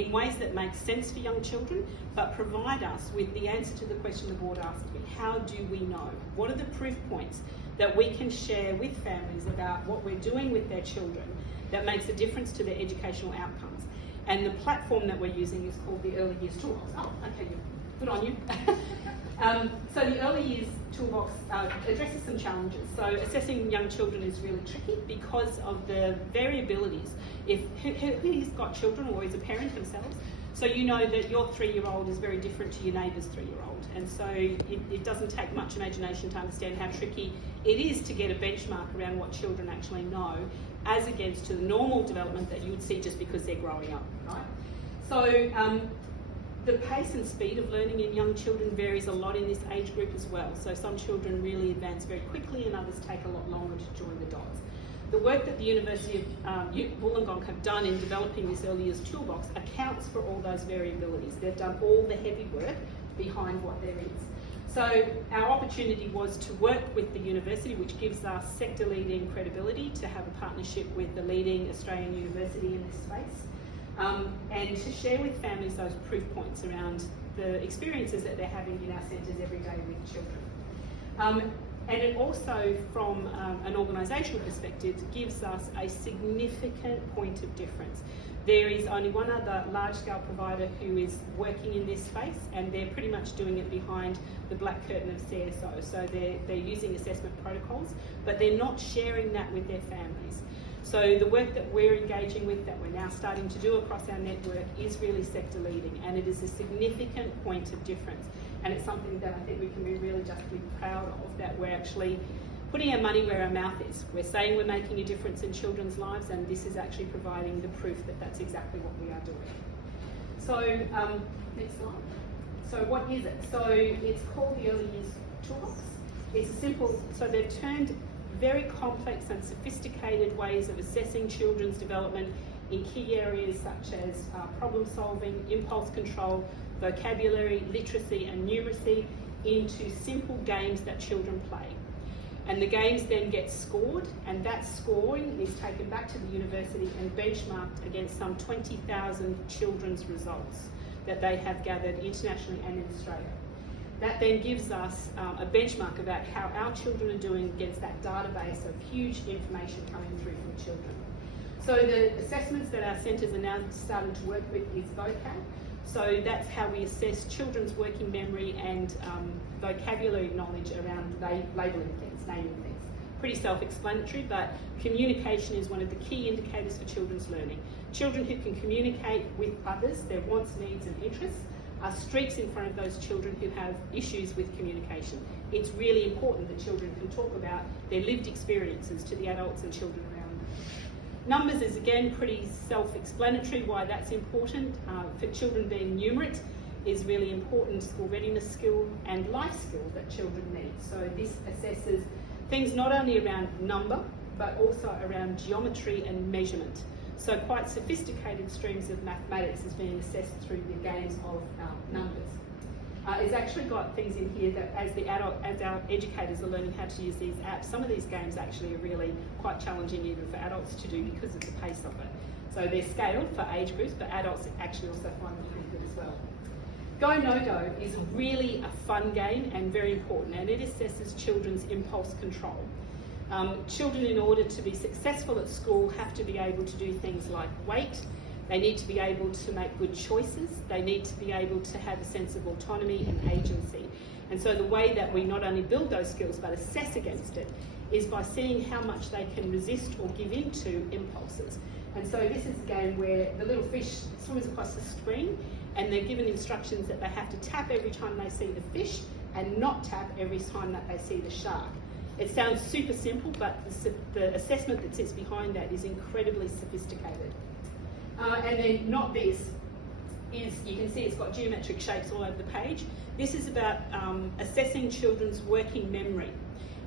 in ways that make sense for young children, but provide us with the answer to the question the board asked me. How do we know? What are the proof points that we can share with families about what we're doing with their children that makes a difference to their educational outcomes? And the platform that we're using is called the Early Years Toolbox. Oh, okay, good on you. So the Early Years Toolbox addresses some challenges. So assessing young children is really tricky because of the variabilities. If who's got children or is a parent themselves, so you know that your 3-year-old is very different to your neighbour's 3-year-old, and so it doesn't take much imagination to understand how tricky it is to get a benchmark around what children actually know as against to the normal development that you would see just because they're growing up, right? So the pace and speed of learning in young children varies a lot in this age group as well. So some children really advance very quickly and others take a lot longer to join the dots. The work that the University of Wollongong have done in developing this Early Years Toolbox accounts for all those variabilities. They've done all the heavy work behind what there is. So our opportunity was to work with the university, which gives us sector-leading credibility, to have a partnership with the leading Australian university in this space, and to share with families those proof points around the experiences that they're having in our centres every day with children. And it also, from an organisational perspective, gives us a significant point of difference. There is only one other large-scale provider who is working in this space, and they're pretty much doing it behind the black curtain of CSO. So they're using assessment protocols, but they're not sharing that with their families. So the work that we're engaging with, that we're now starting to do across our network, is really sector leading, and it is a significant point of difference. And it's something that I think we can be really justly proud of, that we're actually putting our money where our mouth is. We're saying we're making a difference in children's lives, and this is actually providing the proof that that's exactly what we are doing. So, next slide. So what is it? So it's called the Early Years Toolbox. It's a simple, so they've turned very complex and sophisticated ways of assessing children's development in key areas such as problem solving, impulse control, vocabulary, literacy and numeracy into simple games that children play. And the games then get scored, and that scoring is taken back to the university and benchmarked against some 20,000 children's results that they have gathered internationally and in Australia. That then gives us a benchmark about how our children are doing against that database of huge information coming through from children. So the assessments that our centres are now starting to work with is vocab. So that's how we assess children's working memory and vocabulary knowledge around labelling things, naming things. Pretty self-explanatory, but communication is one of the key indicators for children's learning. Children who can communicate with others, their wants, needs and interests, are streaks in front of those children who have issues with communication. It's really important that children can talk about their lived experiences to the adults and children around them. Numbers is again pretty self-explanatory why that's important. For children, being numerate is really important school readiness skill and life skill that children need. So this assesses things not only around number, but also around geometry and measurement. So quite sophisticated streams of mathematics is being assessed through the games of numbers. It's actually got things in here that as our educators are learning how to use these apps, some of these games actually are really quite challenging even for adults to do because of the pace of it. So they're scaled for age groups, but adults actually also find them pretty good as well. Go No Go is really a fun game and very important, and it assesses children's impulse control. Children, in order to be successful at school, have to be able to do things like wait. They need to be able to make good choices. They need to be able to have a sense of autonomy and agency. And so the way that we not only build those skills but assess against it is by seeing how much they can resist or give in to impulses. And so this is a game where the little fish swims across the screen, and they're given instructions that they have to tap every time they see the fish and not tap every time that they see the shark. It sounds super simple, but the assessment that sits behind that is incredibly sophisticated. And then not this is, you can see it's got geometric shapes all over the page. This is about assessing children's working memory.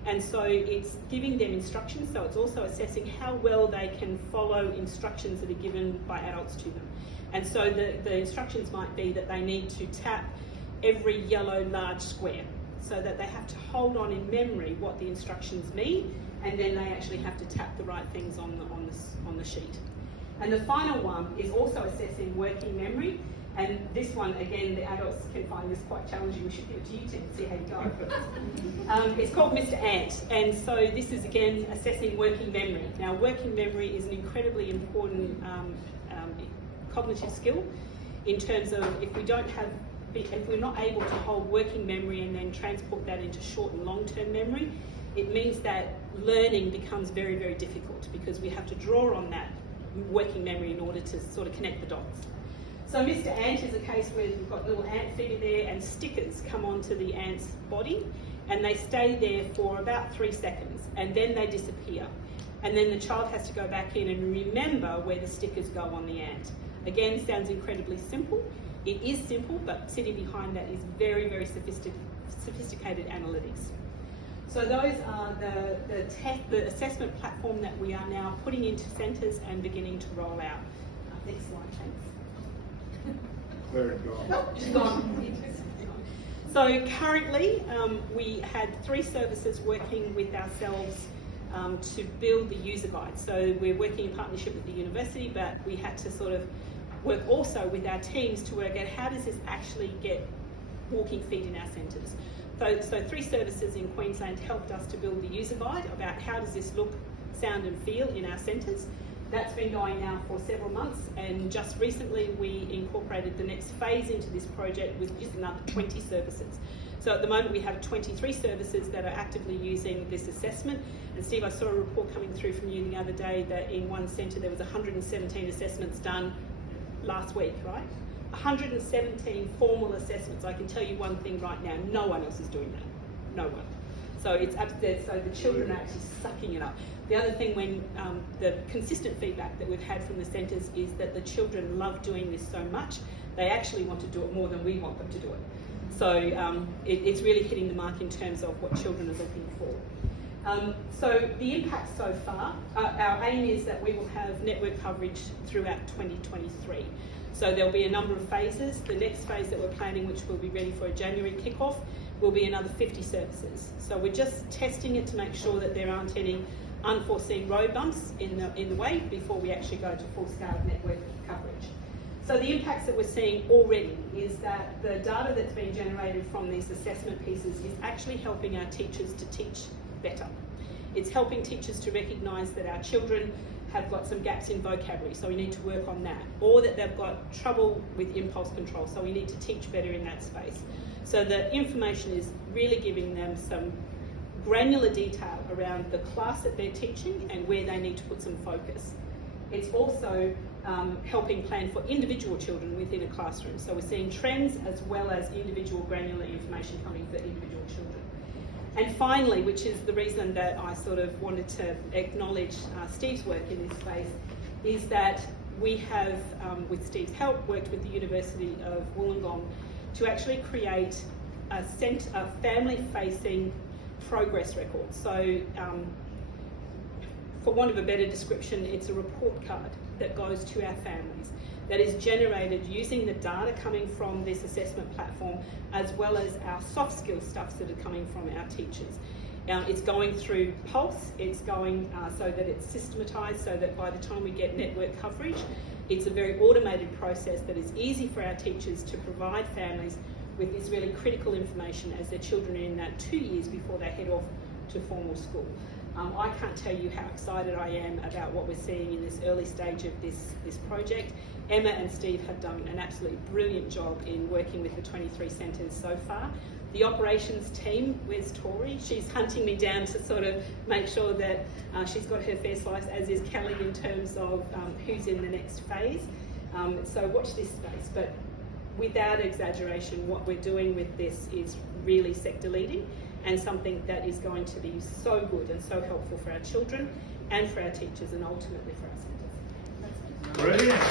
And so it's giving them instructions, so it's also assessing how well they can follow instructions that are given by adults to them. And so the instructions might be that they need to tap every yellow large square, so that they have to hold on in memory what the instructions mean, and then they actually have to tap the right things on the sheet. And the final one is also assessing working memory. And this one, again, the adults can find this quite challenging. We should give it to you to see how you go. It's called Mr. Ant. And so this is, again, assessing working memory. Now, working memory is an incredibly important cognitive skill in terms of if we're not able to hold working memory and then transport that into short and long-term memory, it means that learning becomes very, very difficult because we have to draw on that working memory in order to sort of connect the dots. So Mr. Ant is a case where we've got little ant figure there and stickers come onto the ant's body and they stay there for about 3 seconds and then they disappear. And then the child has to go back in and remember where the stickers go on the ant. Again, sounds incredibly simple. It is simple, but sitting behind that is very, very sophisticated analytics. So those are the assessment platform that we are now putting into centres and beginning to roll out. Next slide, thanks. Where it gone? Oh, it's gone. So currently we had 3 services working with ourselves to build the user guide. So we're working in partnership with the university, but we had to sort of work also with our teams to work out how does this actually get walking feet in our centres. So 3 services in Queensland helped us to build the user guide about how does this look, sound and feel in our centres. That's been going now for several months, and just recently we incorporated the next phase into this project with just another 20 services. So at the moment we have 23 services that are actively using this assessment. And Steve, I saw a report coming through from you the other day that in one centre there was 117 assessments done last week, right? 117 formal assessments. I can tell you one thing right now, no one else is doing that. No one. So it's up there, so the children are actually sucking it up. The other thing, when the consistent feedback that we've had from the centres is that the children love doing this so much, they actually want to do it more than we want them to do it. So it's really hitting the mark in terms of what children are looking for. So the impact so far, our aim is that we will have network coverage throughout 2023. So there'll be a number of phases. The next phase that we're planning, which will be ready for a January kickoff, will be another 50 services. So we're just testing it to make sure that there aren't any unforeseen road bumps in the way before we actually go to full-scale network coverage. So the impacts that we're seeing already is that the data that's been generated from these assessment pieces is actually helping our teachers to teach better. It's helping teachers to recognise that our children have got some gaps in vocabulary, so we need to work on that, or that they've got trouble with impulse control, so we need to teach better in that space. So the information is really giving them some granular detail around the class that they're teaching and where they need to put some focus. It's also helping plan for individual children within a classroom. So we're seeing trends as well as individual granular information coming for individual children. And finally, which is the reason that I sort of wanted to acknowledge Steve's work in this space, is that we have, with Steve's help, worked with the University of Wollongong to actually create a family-facing progress record. So, for want of a better description, it's a report card that goes to our families that is generated using the data coming from this assessment platform, as well as our soft skill stuffs that are coming from our teachers. It's going through Pulse, it's going so that it's systematised, so that by the time we get network coverage, it's a very automated process that is easy for our teachers to provide families with this really critical information as their children are in that 2 years before they head off to formal school. I can't tell you how excited I am about what we're seeing in this early stage of this project. Emma and Steve have done an absolutely brilliant job in working with the 23 centres so far. The operations team, where's Tori? She's hunting me down to sort of make sure that she's got her fair slice, as is Kelly, in terms of who's in the next phase. So watch this space. But without exaggeration, what we're doing with this is really sector leading and something that is going to be so good and so helpful for our children and for our teachers and ultimately for our centres. Brilliant.